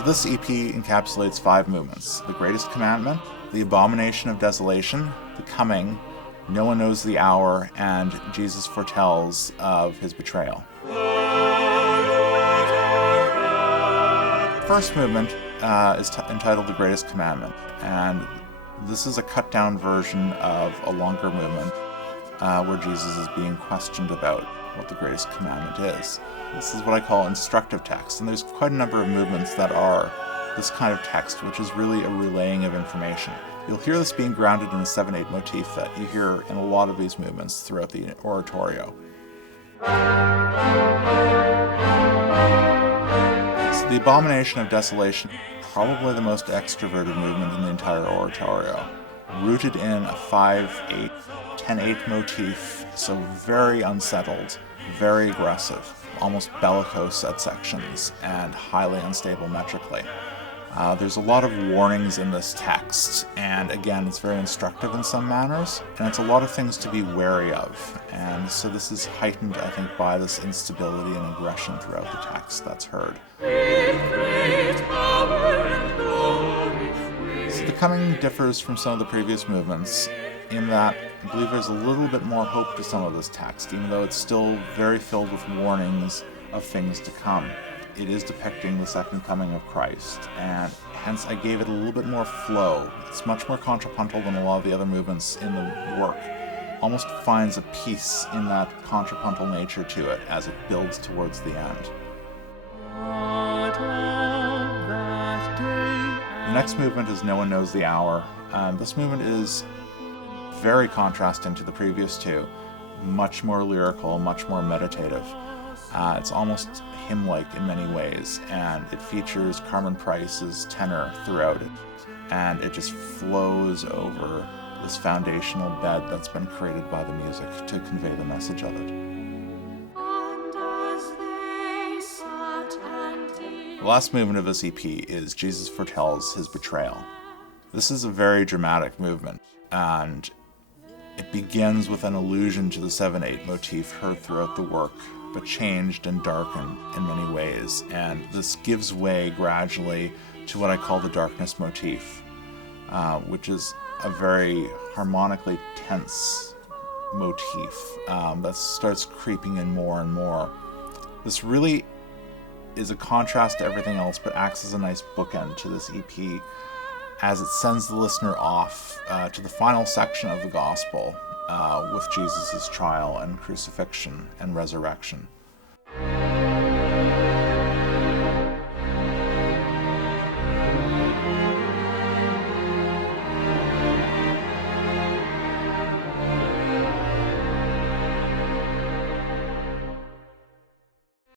So this EP encapsulates 5 movements: the greatest commandment, the abomination of desolation, the coming, no one knows the hour, and Jesus foretells of his betrayal. The first movement is entitled The Greatest Commandment, and this is a cut-down version of a longer movement where Jesus is being questioned about what the greatest commandment is. This is what I call instructive text, and there's quite a number of movements that are this kind of text, which is really a relaying of information. You'll hear this being grounded in the 7/8 motif that you hear in a lot of these movements throughout the oratorio. So the abomination of desolation, probably the most extroverted movement in the entire oratorio, rooted in a 5/8, 10/8 motif, so very unsettled, very aggressive, almost bellicose at sections, and highly unstable metrically. There's a lot of warnings in this text, and again, it's very instructive in some manners, and it's a lot of things to be wary of, and so this is heightened, I think, by this instability and aggression throughout the text that's heard. So the coming differs from some of the previous movements in that I believe there's a little bit more hope to some of this text, even though it's still very filled with warnings of things to come. It is depicting the second coming of Christ, and hence I gave it a little bit more flow. It's much more contrapuntal than a lot of the other movements in the work. Almost finds a peace in that contrapuntal nature to it as it builds towards the end. The next movement is No One Knows the Hour. This movement is very contrasting to the previous two, much more lyrical, much more meditative. It's almost hymn-like in many ways, and it features Carmen Price's tenor throughout it, and it just flows over this foundational bed that's been created by the music to convey the message of it. The last movement of this EP is Jesus Foretells His Betrayal. This is a very dramatic movement, and it begins with an allusion to the 7/8 motif heard throughout the work, but changed and darkened in many ways, and this gives way gradually to what I call the darkness motif, which is a very harmonically tense motif that starts creeping in more and more. This really is a contrast to everything else, but acts as a nice bookend to this EP as it sends the listener off to the final section of the gospel with Jesus' trial and crucifixion and resurrection.